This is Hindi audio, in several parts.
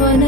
one.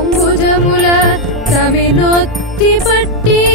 पट्टी पट्टी।